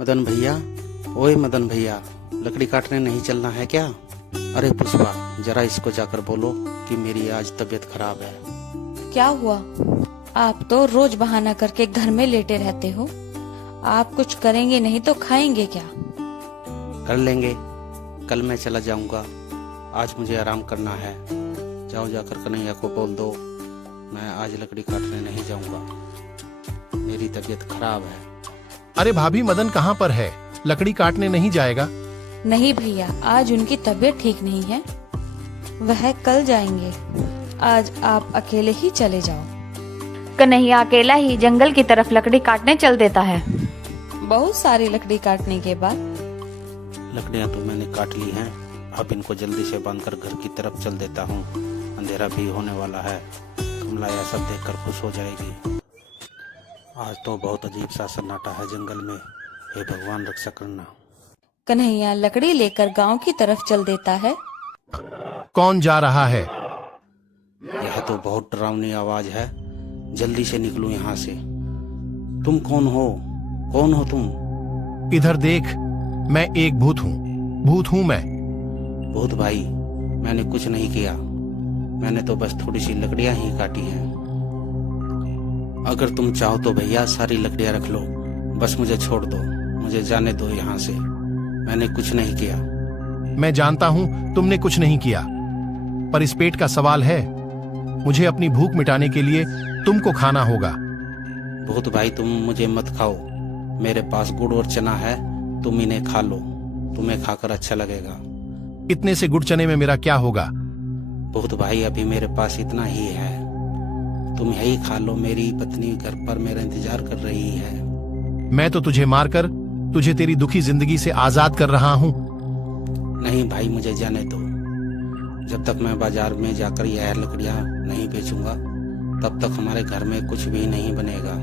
मदन भैया, ओए मदन भैया, लकड़ी काटने नहीं चलना है क्या? अरे पुष्पा, जरा इसको जाकर बोलो कि मेरी आज तबीयत खराब है। क्या हुआ? आप तो रोज बहाना करके घर में लेटे रहते हो। आप कुछ करेंगे नहीं तो खाएंगे क्या? कर लेंगे, कल मैं चला जाऊंगा। आज मुझे आराम करना है। जाओ जाकर कन्हैया को बोल दो मैं आज लकड़ी काटने नहीं जाऊंगा, मेरी तबीयत खराब है। अरे भाभी, मदन कहाँ पर है? लकड़ी काटने नहीं जाएगा? नहीं भैया, आज उनकी तबीयत ठीक नहीं है। वह कल जाएंगे। आज आप अकेले ही चले जाओ। कन्हैया अकेला ही जंगल की तरफ लकड़ी काटने चल देता है। बहुत सारी लकड़ी काटने के बाद लकड़ियां तो मैंने काट ली हैं, अब इनको जल्दी से बांधकर घर की तरफ चल देता हूँ। अंधेरा भी होने वाला है। कमला यह सब देखकर खुश हो जाएगी। आज तो बहुत अजीब सा सन्नाटा है जंगल में। हे भगवान, रक्षा करना। कन्हैया लकड़ी लेकर गांव की तरफ चल देता है। कौन जा रहा है? यह तो बहुत डरावनी आवाज है। जल्दी से निकलूं यहाँ से। तुम कौन हो? कौन हो तुम? इधर देख, मैं एक भूत हूँ। भूत हूँ मैं। भूत भाई, मैंने कुछ नहीं किया। मैंने तो बस थोड़ी सी लकड़ियां ही काटी हैं। अगर तुम चाहो तो भैया सारी लकड़ियां रख लो, बस मुझे छोड़ दो, मुझे जाने दो यहाँ से। मैंने कुछ नहीं किया। मैं जानता हूँ तुमने कुछ नहीं किया, पर इस पेट का सवाल है। मुझे अपनी भूख मिटाने के लिए तुमको खाना होगा। भूत भाई, तुम मुझे मत खाओ। मेरे पास गुड़ और चना है, तुम इन्हें खा लो। तुम्हें खाकर अच्छा लगेगा। इतने से गुड़ चने में मेरा क्या होगा? भूत भाई, अभी मेरे पास इतना ही है, तुम यही खा लो। मेरी पत्नी घर पर मेरा इंतजार कर रही है। मैं तो तुझे मारकर तुझे तेरी दुखी जिंदगी से आजाद कर रहा हूँ। नहीं भाई, मुझे जाने दो। जब तक मैं बाजार में जाकर यह लकड़ियां नहीं बेचूंगा, तब तक हमारे घर में कुछ भी नहीं बनेगा।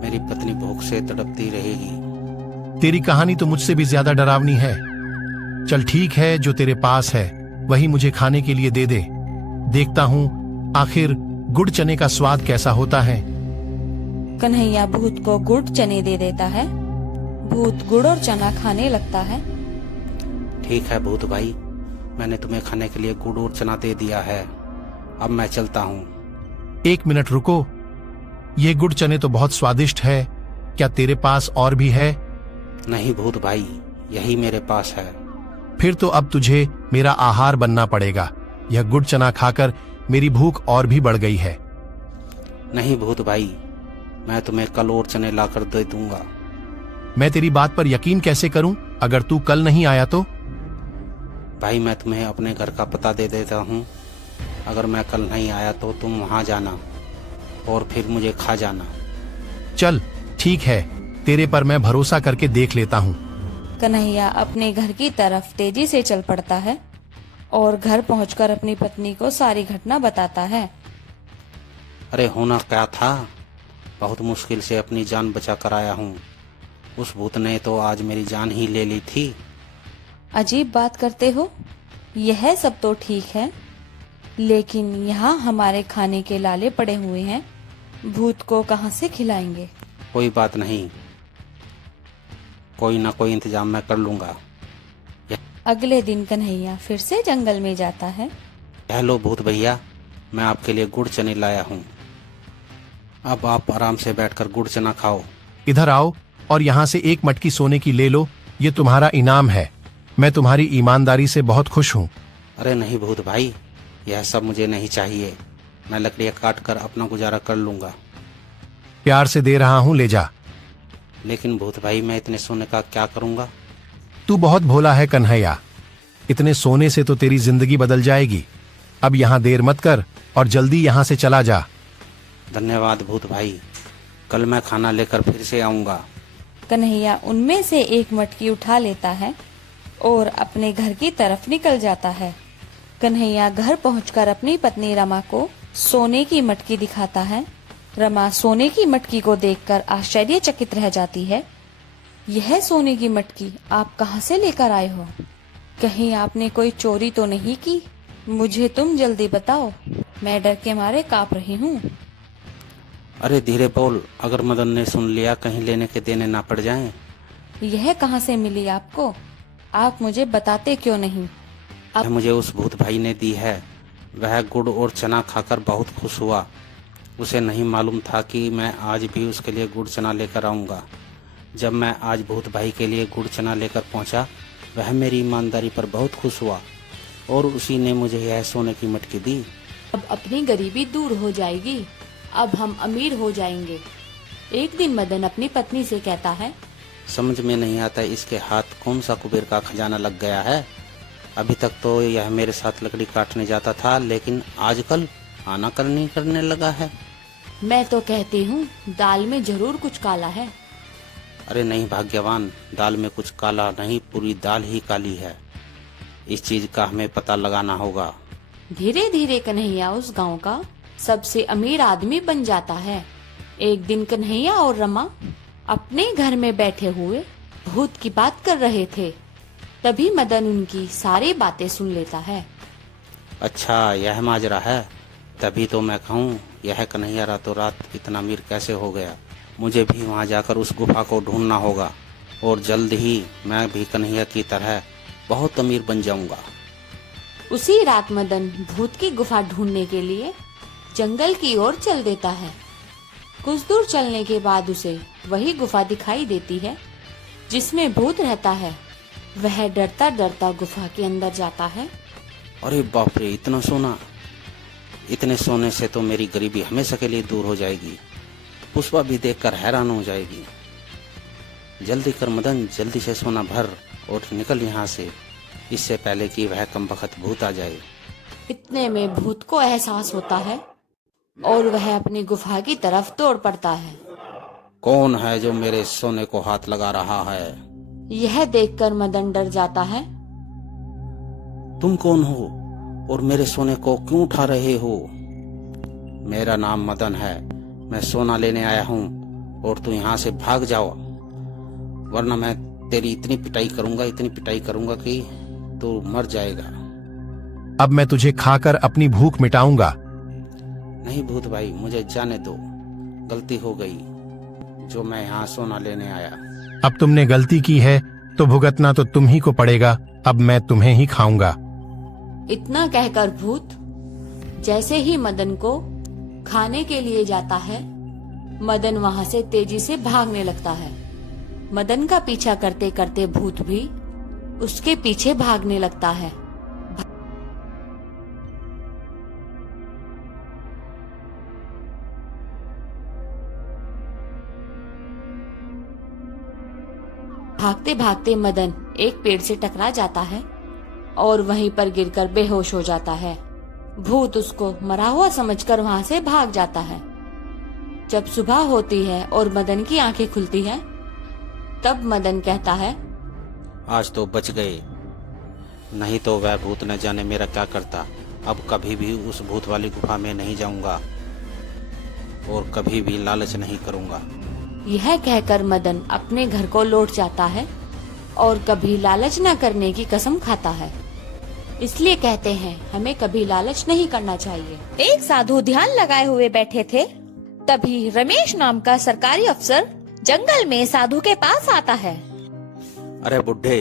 मेरी पत्नी भूख से तड़पती रहेगी। तेरी कहानी तो मुझसे भी ज्यादा डरावनी है। चल ठीक है, जो तेरे पास है वही मुझे खाने के लिए दे दे। देखता हूँ आखिर गुड़ चने का स्वाद कैसा होता है। कन्हैया भूत को गुड़ चने दे देता है। भूत गुड़ और चना खाने लगता है। ठीक है भूत भाई, मैंने तुम्हें खाने के लिए गुड़ और चना दे दिया है। अब मैं चलता हूँ। 1 मिनट रुको, ये गुड़ चने तो बहुत स्वादिष्ट है। क्या तेरे पास और भी है? नहीं भूत भाई, यही मेरे पास है। फिर तो अब तुझे मेरा आहार बनना पड़ेगा। यह गुड़ चना खाकर मेरी भूख और भी बढ़ गई है। नहीं भूत भाई, मैं तुम्हें कल और चने लाकर दे दूंगा। मैं तेरी बात पर यकीन कैसे करूं अगर तू कल नहीं आया तो? भाई, मैं तुम्हें अपने घर का पता दे देता हूँ। अगर मैं कल नहीं आया तो तुम वहाँ जाना और फिर मुझे खा जाना। चल ठीक है, तेरे पर मैं भरोसा करके देख लेता हूँ। कन्हैया अपने घर की तरफ तेजी से चल पड़ता है और घर पहुंचकर अपनी पत्नी को सारी घटना बताता है। अरे होना क्या था, बहुत मुश्किल से अपनी जान बचा कर आया हूँ। उस भूत ने तो आज मेरी जान ही ले ली थी। अजीब बात करते हो। यह सब तो ठीक है, लेकिन यहाँ हमारे खाने के लाले पड़े हुए हैं। भूत को कहाँ से खिलाएंगे? कोई बात नहीं, कोई ना कोई इंतजाम मैं कर लूंगा। अगले दिन कन्हैया फिर से जंगल में जाता है। हेलो भूत भैया, मैं आपके लिए गुड़ चने लाया हूँ। अब आप आराम से बैठकर गुड़ चना खाओ। इधर आओ और यहाँ से 1 मटकी सोने की ले लो। ये तुम्हारा इनाम है। मैं तुम्हारी ईमानदारी से बहुत खुश हूँ। अरे नहीं भूत भाई, यह सब मुझे नहीं चाहिए। मैं लकड़ियाँ काट कर अपना गुजारा कर लूंगा। प्यार से दे रहा हूँ, ले जा। लेकिन भूत भाई, मैं इतने सोने का क्या करूँगा? तू बहुत भोला है कन्हैया। इतने सोने से तो तेरी जिंदगी बदल जाएगी। अब यहाँ देर मत कर और जल्दी यहाँ से चला जा। धन्यवाद भूत भाई, कल मैं खाना लेकर फिर से आऊँगा। कन्हैया उनमें से 1 मटकी उठा लेता है और अपने घर की तरफ निकल जाता है। कन्हैया घर पहुंचकर अपनी पत्नी रमा को सोने की मटकी दिखाता है। रमा सोने की मटकी को देखकर आश्चर्यचकित रह जाती है। यह सोने की मटकी आप कहाँ से लेकर आए हो? कहीं आपने कोई चोरी तो नहीं की? मुझे तुम जल्दी बताओ, मैं डर के मारे कांप रही हूँ। अरे धीरे बोल, अगर मदन ने सुन लिया कहीं लेने के देने ना पड़ जाएं। यह कहाँ से मिली आपको? आप मुझे बताते क्यों नहीं? यह मुझे उस भूत भाई ने दी है। वह गुड़ और चना खाकर बहुत खुश हुआ। उसे नहीं मालूम था कि मैं आज भी उसके लिए गुड़ चना लेकर आऊँगा। जब मैं आज भूत भाई के लिए गुड़ चना लेकर पहुँचा, वह मेरी ईमानदारी पर बहुत खुश हुआ और उसी ने मुझे यह सोने की मटकी दी। अब अपनी गरीबी दूर हो जाएगी, अब हम अमीर हो जाएंगे। एक दिन मदन अपनी पत्नी से कहता है, समझ में नहीं आता इसके हाथ कौन सा कुबेर का खजाना लग गया है। अभी तक तो यह मेरे साथ लकड़ी काटने जाता था, लेकिन आजकल आनाकानी करने लगा है। मैं तो कहती हूँ दाल में जरूर कुछ काला है। अरे नहीं भाग्यवान, दाल में कुछ काला नहीं, पूरी दाल ही काली है। इस चीज का हमें पता लगाना होगा। धीरे धीरे कन्हैया उस गांव का सबसे अमीर आदमी बन जाता है। एक दिन कन्हैया और रमा अपने घर में बैठे हुए भूत की बात कर रहे थे। तभी मदन उनकी सारी बातें सुन लेता है। अच्छा, यह माजरा है। तभी तो मैं कहूँ यह कन्हैया रातों रात इतना अमीर कैसे हो गया। मुझे भी वहाँ जाकर उस गुफा को ढूंढना होगा और जल्द ही मैं भी कन्हैया की तरह बहुत अमीर बन जाऊंगा। उसी रात मदन भूत की गुफा ढूंढने के लिए जंगल की ओर चल देता है। कुछ दूर चलने के बाद उसे वही गुफा दिखाई देती है जिसमें भूत रहता है। वह डरता डरता गुफा के अंदर जाता है। अरे बाप रे, इतना सोना! इतने सोने से तो मेरी गरीबी हमेशा के लिए दूर हो जाएगी। पुष्पा भी देखकर हैरान हो जाएगी। जल्दी कर मदन, जल्दी से सोना भर और निकल यहाँ से, इससे पहले कि वह कमबख्त भूत आ जाए। इतने में भूत को एहसास होता है और वह अपनी गुफा की तरफ दौड़ पड़ता है। कौन है जो मेरे सोने को हाथ लगा रहा है? यह देखकर मदन डर जाता है। तुम कौन हो और मेरे सोने को क्यों उठा रहे हो? मेरा नाम मदन है, मैं सोना लेने आया हूँ और तू यहाँ से भाग जाओ, वरना मैं तेरी इतनी पिटाई करूंगा कि तू मर जाएगा। अब मैं तुझे खाकर अपनी भूख मिटाऊंगा। नहीं भूत भाई, मुझे जाने दो। गलती हो गई जो मैं यहाँ सोना लेने आया। अब तुमने गलती की है तो भुगतना तो तुम ही को पड़ेगा। अब मैं तुम्हें ही खाऊंगा। इतना कहकर भूत जैसे ही मदन को खाने के लिए जाता है, मदन वहाँ से तेजी से भागने लगता है। मदन का पीछा करते करते भूत भी उसके पीछे भागने लगता है। भागते भागते मदन एक पेड़ से टकरा जाता है और वहीं पर गिरकर बेहोश हो जाता है। भूत उसको मरा हुआ समझकर वहां से भाग जाता है। जब सुबह होती है और मदन की आंखें खुलती है, तब मदन कहता है, आज तो बच गए, नहीं तो वह भूत न जाने मेरा क्या करता। अब कभी भी उस भूत वाली गुफा में नहीं जाऊंगा और कभी भी लालच नहीं करूंगा। यह कहकर मदन अपने घर को लौट जाता है और कभी लालच न करने की कसम खाता है। इसलिए कहते हैं हमें कभी लालच नहीं करना चाहिए। एक साधु ध्यान लगाए हुए बैठे थे। तभी रमेश नाम का सरकारी अफसर जंगल में साधु के पास आता है। अरे बुड्ढे,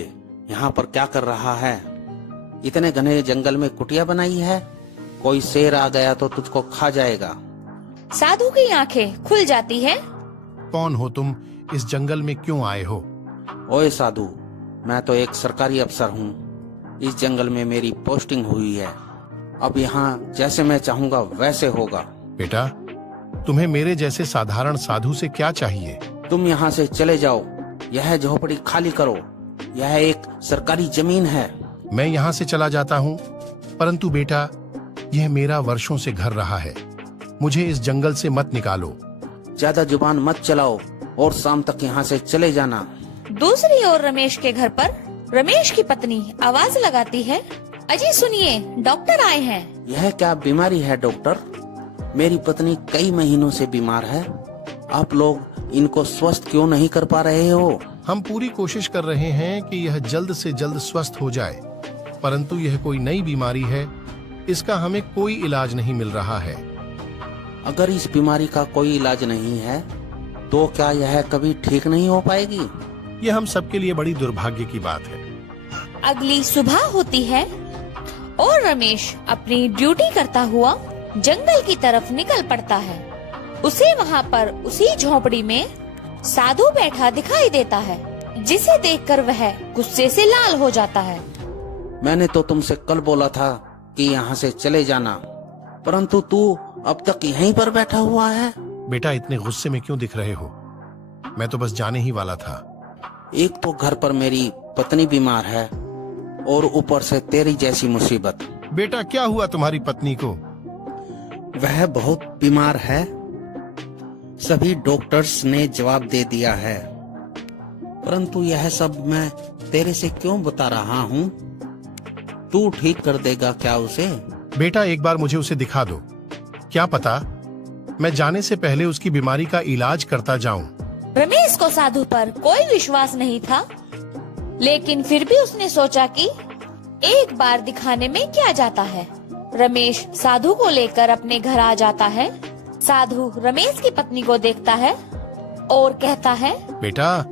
यहाँ पर क्या कर रहा है? इतने घने जंगल में कुटिया बनाई है, कोई शेर आ गया तो तुझको खा जाएगा। साधु की आंखें खुल जाती है। कौन हो तुम? इस जंगल में क्यों आए हो? ओए साधु, मैं तो एक सरकारी अफसर हूँ। इस जंगल में मेरी पोस्टिंग हुई है। अब यहाँ जैसे मैं चाहूँगा वैसे होगा। बेटा, तुम्हें मेरे जैसे साधारण साधु से क्या चाहिए? तुम यहाँ से चले जाओ, यह झोपड़ी खाली करो। यह एक सरकारी जमीन है। मैं यहाँ से चला जाता हूँ, परंतु बेटा, यह मेरा वर्षों से घर रहा है। मुझे इस जंगल से मत निकालो। ज्यादा जुबान मत चलाओ और शाम तक यहाँ से चले जाना। दूसरी ओर रमेश के घर पर रमेश की पत्नी आवाज लगाती है, अजी सुनिए, डॉक्टर आए हैं। यह क्या बीमारी है डॉक्टर? मेरी पत्नी कई महीनों से बीमार है। आप लोग इनको स्वस्थ क्यों नहीं कर पा रहे हो? हम पूरी कोशिश कर रहे हैं कि यह जल्द से जल्द स्वस्थ हो जाए, परंतु यह कोई नई बीमारी है, इसका हमें कोई इलाज नहीं मिल रहा है। अगर इस बीमारी का कोई इलाज नहीं है तो क्या यह कभी ठीक नहीं हो पाएगी? यह हम सबके लिए बड़ी दुर्भाग्य की बात है। अगली सुबह होती है और रमेश अपनी ड्यूटी करता हुआ जंगल की तरफ निकल पड़ता है। उसे वहाँ पर उसी झोपड़ी में साधु बैठा दिखाई देता है, जिसे देखकर वह गुस्से से लाल हो जाता है। मैंने तो तुमसे कल बोला था कि यहाँ से चले जाना, परंतु तू अब तक यहीं पर बैठा हुआ है। बेटा, इतने गुस्से में क्यों दिख रहे हो? मैं तो बस जाने ही वाला था। एक तो घर पर मेरी पत्नी बीमार है और ऊपर से तेरी जैसी मुसीबत। बेटा, क्या हुआ तुम्हारी पत्नी को? वह बहुत बीमार है, सभी डॉक्टर्स ने जवाब दे दिया है, परंतु यह सब मैं तेरे से क्यों बता रहा हूँ? तू ठीक कर देगा क्या उसे? बेटा, एक बार मुझे उसे दिखा दो। क्या पता मैं जाने से पहले उसकी बीमारी का इलाज करता जाऊं। रमेश को साधु पर कोई विश्वास नहीं था, लेकिन फिर भी उसने सोचा कि एक बार दिखाने में क्या जाता है। रमेश साधु को लेकर अपने घर आ जाता है। साधु रमेश की पत्नी को देखता है और कहता है, बेटा,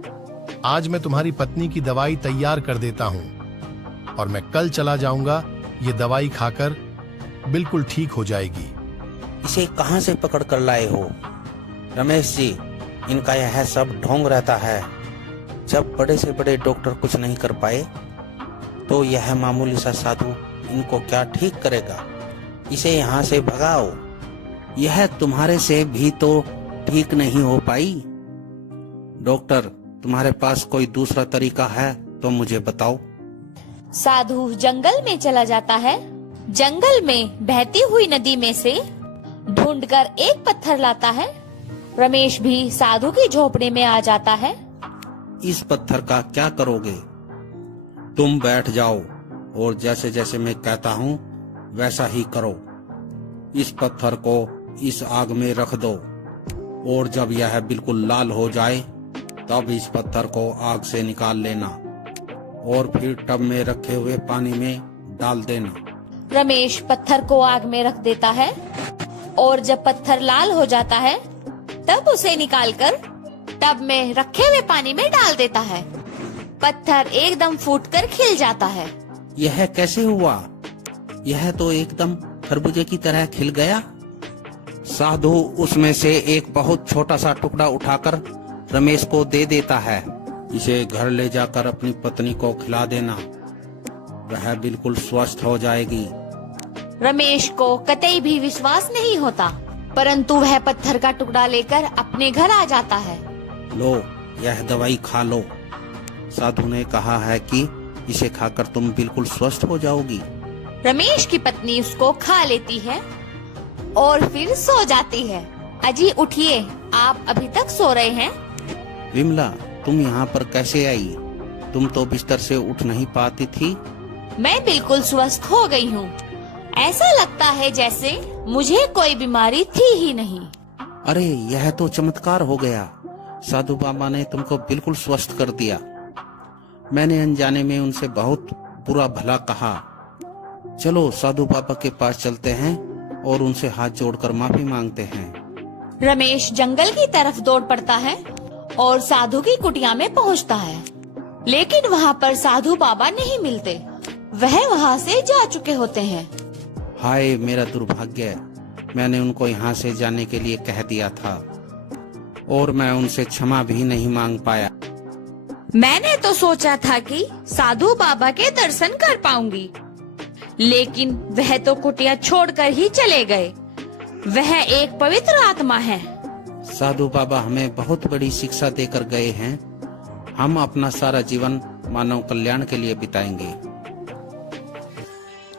आज मैं तुम्हारी पत्नी की दवाई तैयार कर देता हूँ और मैं कल चला जाऊंगा। ये दवाई खाकर बिल्कुल ठीक हो जाएगी। इसे कहाँ से पकड़ कर लाए हो? रमेश जी, इनका यह सब ढोंग रहता है। जब बड़े से बड़े डॉक्टर कुछ नहीं कर पाए तो यह मामूली सा साधु इनको क्या ठीक करेगा? इसे यहाँ से भगाओ। यह तुम्हारे से भी तो ठीक नहीं हो पाई। डॉक्टर, तुम्हारे पास कोई दूसरा तरीका है तो मुझे बताओ। साधु जंगल में चला जाता है। जंगल में बहती हुई नदी में से ढूंढकर एक पत्थर लाता है। रमेश भी साधु की झोपड़ी में आ जाता है। इस पत्थर का क्या करोगे? तुम बैठ जाओ और जैसे जैसे मैं कहता हूँ वैसा ही करो। इस पत्थर को इस आग में रख दो और जब यह बिल्कुल लाल हो जाए तब इस पत्थर को आग से निकाल लेना और फिर टब में रखे हुए पानी में डाल देना। रमेश पत्थर को आग में रख देता है और जब पत्थर लाल हो जाता है तब उसे निकालकर टब में रखे हुए पानी में डाल देता है। पत्थर एकदम फूटकर खिल जाता है। यह कैसे हुआ? यह तो एकदम खरबूजे की तरह खिल गया। साधु उसमें से एक बहुत छोटा सा टुकड़ा उठाकर रमेश को दे देता है। इसे घर ले जाकर अपनी पत्नी को खिला देना, वह बिल्कुल स्वस्थ हो जाएगी। रमेश को कतई भी विश्वास नहीं होता, परंतु वह पत्थर का टुकड़ा लेकर अपने घर आ जाता है। लो, यह दवाई खा लो। साधु ने कहा है कि इसे खाकर तुम बिल्कुल स्वस्थ हो जाओगी। रमेश की पत्नी उसको खा लेती है और फिर सो जाती है। अजी उठिए, आप अभी तक सो रहे हैं। विमला, तुम यहाँ पर कैसे आई? तुम तो बिस्तर से उठ नहीं पाती थी। मैं बिल्कुल स्वस्थ हो गई हूँ। ऐसा लगता है जैसे मुझे कोई बीमारी थी ही नहीं। अरे, यह तो चमत्कार हो गया। साधु बाबा ने तुमको बिल्कुल स्वस्थ कर दिया। मैंने अनजाने में उनसे बहुत बुरा भला कहा। चलो साधु बाबा के पास चलते हैं और उनसे हाथ जोड़कर माफी मांगते हैं। रमेश जंगल की तरफ दौड़ पड़ता है और साधु की कुटिया में पहुंचता है, लेकिन वहाँ पर साधु बाबा नहीं मिलते। वह वहाँ से जा चुके होते हैं। हाय मेरा दुर्भाग्य, मैंने उनको यहाँ से जाने के लिए कह दिया था और मैं उनसे क्षमा भी नहीं मांग पाया। मैंने तो सोचा था कि साधु बाबा के दर्शन कर पाऊंगी, लेकिन वह तो कुटिया छोड़कर ही चले गए। वह एक पवित्र आत्मा है। साधु बाबा हमें बहुत बड़ी शिक्षा देकर गए हैं। हम अपना सारा जीवन मानव कल्याण के लिए बिताएंगे।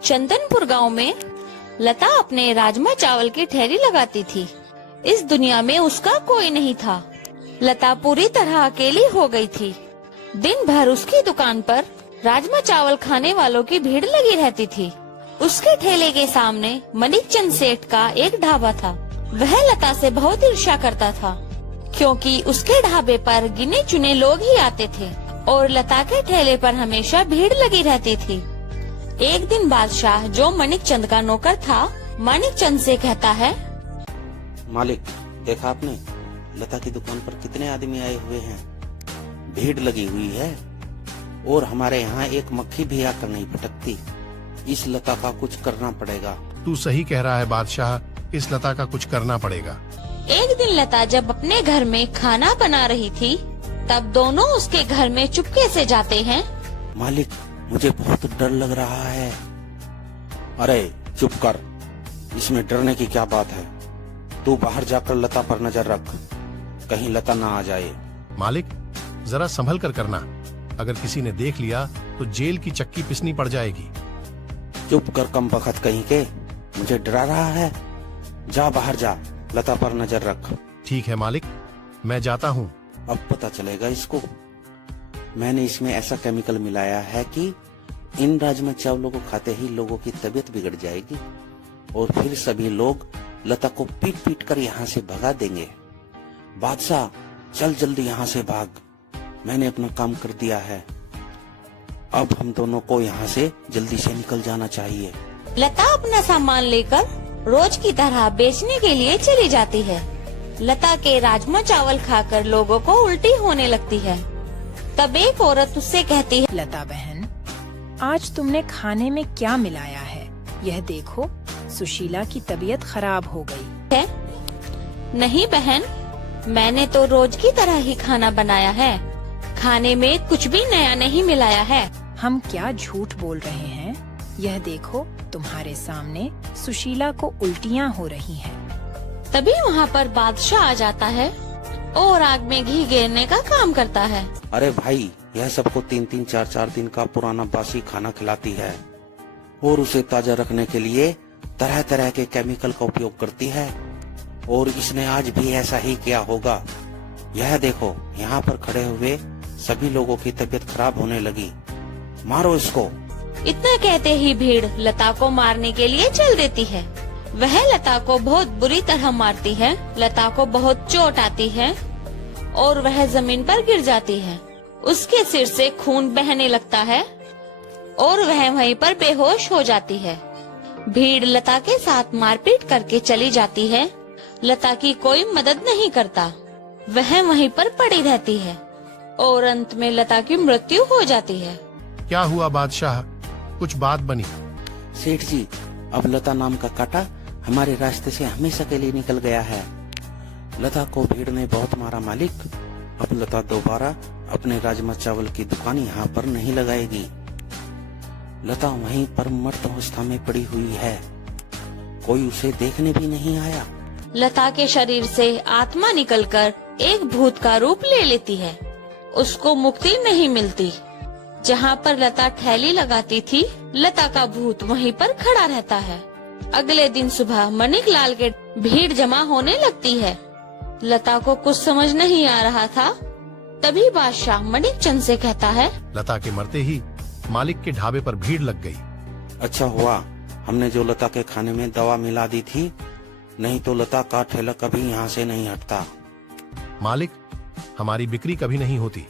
चंदनपुर गांव में लता अपने राजमा चावल की ठेली लगाती थी। इस दुनिया में उसका कोई नहीं था। लता पूरी तरह अकेली हो गई थी। दिन भर उसकी दुकान पर राजमा चावल खाने वालों की भीड़ लगी रहती थी। उसके ठेले के सामने मणिकचंद सेठ का एक ढाबा था। वह लता से बहुत ईर्ष्या करता था, क्योंकि उसके ढाबे पर गिने चुने लोग ही आते थे और लता के ठेले पर हमेशा भीड़ लगी रहती थी। एक दिन बादशाह, जो मणिकचंद का नौकर था, मणिकचंद से कहता है, मालिक, देखा आपने लता की दुकान पर कितने आदमी आए हुए हैं। भीड़ लगी हुई है और हमारे यहाँ एक मक्खी भी आकर नहीं फटकती। इस लता का कुछ करना पड़ेगा। तू सही कह रहा है बादशाह, इस लता का कुछ करना पड़ेगा। एक दिन लता जब अपने घर में खाना बना रही थी, तब दोनों उसके घर में चुपके से जाते हैं। मालिक, मुझे बहुत डर लग रहा है। अरे चुप कर, इसमें डरने की क्या बात है। तू बाहर जाकर लता पर नजर रख, कहीं लता ना आ जाए। मालिक, जरा संभल कर करना, अगर किसी ने देख लिया तो जेल की चक्की पिसनी पड़ जाएगी। चुप कर कम बखत कहीं के, मुझे डरा रहा है। जा बाहर जा, लता पर नजर रख। ठीक है मालिक, मैं जाता हूँ। अब पता चलेगा इसको। मैंने इसमें ऐसा केमिकल मिलाया है कि इन राजमा चावलों को खाते ही लोगों की तबीयत बिगड़ जाएगी और फिर सभी लोग लता को पीट पीट कर यहाँ से भगा देंगे। बादशाह, चल जल्दी यहाँ से भाग, मैंने अपना काम कर दिया है। अब हम दोनों को यहाँ से जल्दी से निकल जाना चाहिए। लता अपना सामान लेकर रोज की तरह बेचने के लिए चली जाती है। लता के राजमा चावल खाकर लोगों को उल्टी होने लगती है। तब एक औरत उससे कहती है, लता बहन, आज तुमने खाने में क्या मिलाया है? यह देखो, सुशीला की तबीयत खराब हो गई है? नहीं बहन, मैंने तो रोज की तरह ही खाना बनाया है। खाने में कुछ भी नया नहीं मिलाया है। हम क्या झूठ बोल रहे हैं? यह देखो, तुम्हारे सामने सुशीला को उल्टियाँ हो रही हैं। तभी वहाँ पर बादशाह आ जाता है और आग में घी गिरने का काम करता है। अरे भाई, यह सबको 3-3, 4-4 दिन का पुराना बासी खाना खिलाती है और उसे ताजा रखने के लिए तरह तरह के केमिकल का उपयोग करती है। और इसने आज भी ऐसा ही किया होगा। यह देखो, यहाँ पर खड़े हुए सभी लोगों की तबीयत खराब होने लगी। मारो इसको। इतना कहते ही भीड़ लता को मारने के लिए चल देती है। वह लता को बहुत बुरी तरह मारती है। लता को बहुत चोट आती है और वह जमीन पर गिर जाती है। उसके सिर से खून बहने लगता है और वह वहीं पर बेहोश हो जाती है। भीड़ लता के साथ मारपीट करके चली जाती है। लता की कोई मदद नहीं करता। वह वहीं पर पड़ी रहती है और अंत में लता की मृत्यु हो जाती है। क्या हुआ बादशाह, कुछ बात बनी? सेठ जी, अब लता नाम का कांटा हमारे रास्ते से हमेशा के लिए निकल गया है। लता को भीड़ ने बहुत मारा मालिक। अब लता दोबारा अपने राजमा चावल की दुकान यहाँ पर नहीं लगाएगी। लता वहीं पर मर्त अवस्था में पड़ी हुई है, कोई उसे देखने भी नहीं आया। लता के शरीर से आत्मा निकलकर एक भूत का रूप ले लेती है। उसको मुक्ति नहीं मिलती। जहाँ पर लता ठेली लगाती थी, लता का भूत वहीं पर खड़ा रहता है। अगले दिन सुबह मणिक लाल के भीड़ जमा होने लगती है। लता को कुछ समझ नहीं आ रहा था। तभी बादशाह मणिक चंद से कहता है, लता के मरते ही मालिक के ढाबे पर भीड़ लग गई। अच्छा हुआ हमने जो लता के खाने में दवा मिला दी थी, नहीं तो लता का ठेला कभी यहाँ से नहीं हटता। मालिक, हमारी बिक्री कभी नहीं होती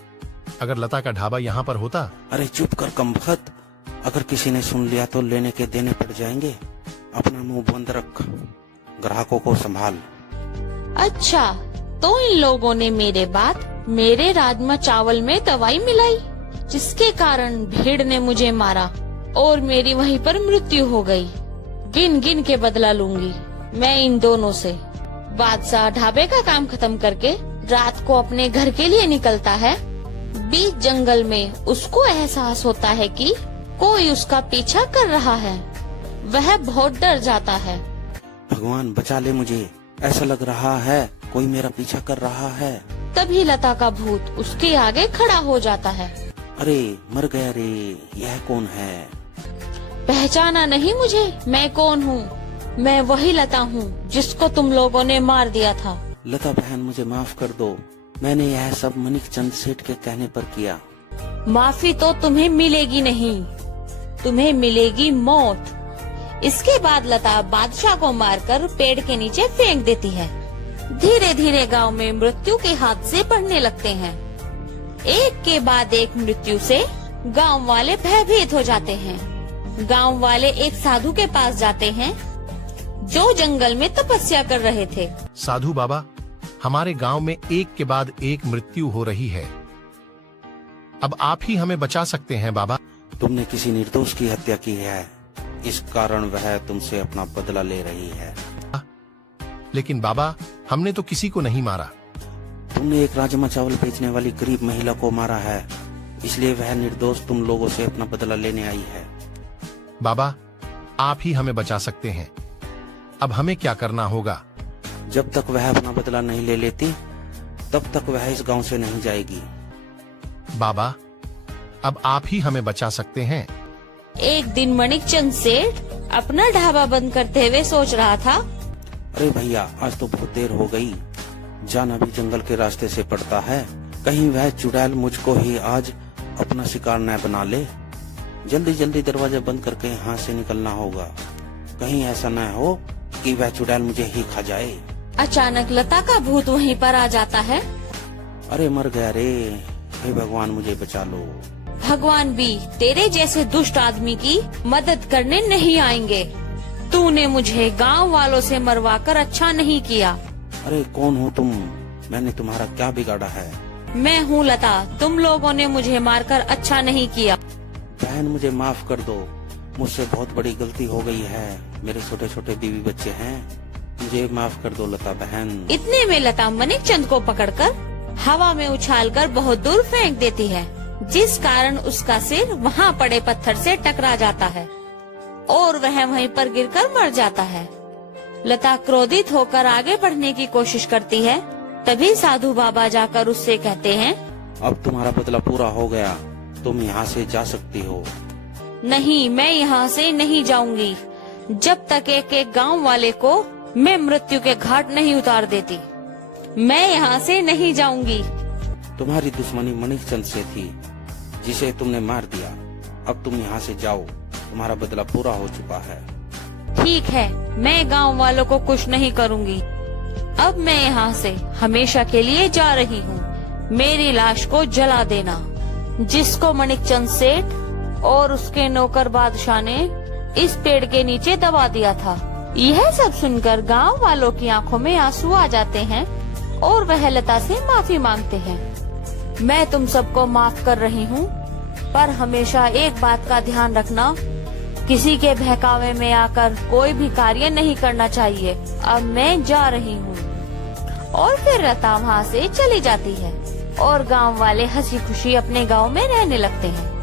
अगर लता का ढाबा यहाँ पर होता। अरे चुप कर कमबख्त, अगर किसी ने सुन लिया तो लेने के देने पड़ जाएंगे। अपना मुंह बंद रख, ग्राहकों को संभाल। अच्छा, तो इन लोगों ने मेरे बाद मेरे राजमा चावल में दवाई मिलाई, जिसके कारण भीड़ ने मुझे मारा और मेरी वहीं पर मृत्यु हो गई। गिन गिन के बदला लूंगी मैं इन दोनों से। बादशाह ढाबे का काम खत्म करके रात को अपने घर के लिए निकलता है। बीच जंगल में उसको एहसास होता है कि कोई उसका पीछा कर रहा है। वह बहुत डर जाता है। भगवान बचा ले मुझे, ऐसा लग रहा है कोई मेरा पीछा कर रहा है। तभी लता का भूत उसके आगे खड़ा हो जाता है। अरे मर गया रे, यह कौन है? पहचाना नहीं मुझे? मैं कौन हूँ? मैं वही लता हूँ जिसको तुम लोगों ने मार दिया था। लता बहन, मुझे माफ कर दो, मैंने यह सब मणिक चंद सेठ के कहने पर किया। माफी तो तुम्हें मिलेगी नहीं, तुम्हें मिलेगी मौत। इसके बाद लता बादशाह को मारकर पेड़ के नीचे फेंक देती है। धीरे धीरे गांव में मृत्यु के हादसे बढ़ने लगते हैं। एक के बाद एक मृत्यु से गांव वाले भयभीत हो जाते हैं। गांव वाले एक साधु के पास जाते हैं। जो जंगल में तपस्या कर रहे थे। साधु बाबा, हमारे गांव में एक के बाद एक मृत्यु हो रही है। अब आप ही हमें बचा सकते हैं बाबा। तुमने किसी निर्दोष की हत्या की है, इस कारण वह तुमसे अपना बदला ले रही है। लेकिन बाबा, हमने तो किसी को नहीं मारा। तुमने एक राजमा चावल बेचने वाली गरीब महिला को मारा है, इसलिए वह निर्दोष तुम लोगों से अपना बदला लेने आई है। बाबा, आप ही हमें बचा सकते हैं। अब हमें क्या करना होगा? जब तक वह अपना बदला नहीं ले लेती, तब तक वह इस गांव से नहीं जाएगी। बाबा, अब आप ही हमें बचा सकते हैं। एक दिन मणिकचंद सेठ अपना ढाबा बंद करते हुए सोच रहा था, अरे भैया, आज तो बहुत देर हो गई, जाना भी जंगल के रास्ते से पड़ता है, कहीं वह चुड़ैल मुझको ही आज अपना शिकार न बना ले। जल्दी जल्दी दरवाजा बंद करके यहाँ से निकलना होगा, कहीं ऐसा न हो कि वह चुड़ैल मुझे ही खा जाए। अचानक लता का भूत वहीं पर आ जाता है। अरे मर गया रे, हे भगवान मुझे बचा लो। भगवान भी तेरे जैसे दुष्ट आदमी की मदद करने नहीं आएंगे। तूने मुझे गांव वालों से मरवाकर अच्छा नहीं किया। अरे कौन हो तुम? मैंने तुम्हारा क्या बिगाड़ा है? मैं हूँ लता, तुम लोगों ने मुझे मारकर अच्छा नहीं किया। बहन मुझे माफ कर दो, मुझसे बहुत बड़ी गलती हो गई है, मेरे छोटे छोटे बीवी बच्चे हैं, मुझे माफ कर दो लता बहन। इतने में लता मणिकचंद को पकड़कर हवा में उछालकर बहुत दूर फेंक देती है, जिस कारण उसका सिर वहाँ पड़े पत्थर से टकरा जाता है और वह वहीं पर गिरकर मर जाता है। लता क्रोधित होकर आगे बढ़ने की कोशिश करती है, तभी साधु बाबा जाकर उससे कहते हैं, अब तुम्हारा बदला पूरा हो गया, तुम यहाँ से जा सकती हो। नहीं, मैं यहाँ से नहीं जाऊंगी जब तक एक एक गांव वाले को मैं मृत्यु के घाट नहीं उतार देती। मैं यहाँ से नहीं जाऊंगी। तुम्हारी दुश्मनी मणिकचंद से थी, जिसे तुमने मार दिया। अब तुम यहाँ से जाओ, तुम्हारा बदला पूरा हो चुका है। ठीक है, मैं गांव वालों को कुछ नहीं करूंगी। अब मैं यहाँ से हमेशा के लिए जा रही हूँ। मेरी लाश को जला देना, जिसको मणिकचंद सेठ और उसके नौकर बादशाह ने इस पेड़ के नीचे दबा दिया था। यह सब सुनकर गांव वालों की आंखों में आंसू आ जाते हैं और वह लता से माफी मांगते हैं। मैं तुम सबको माफ कर रही हूँ, पर हमेशा एक बात का ध्यान रखना, किसी के बहकावे में आकर कोई भी कार्य नहीं करना चाहिए। अब मैं जा रही हूँ। और फिर लता वहाँ से चली जाती है और गांव वाले हंसी खुशी अपने गांव में रहने लगते हैं।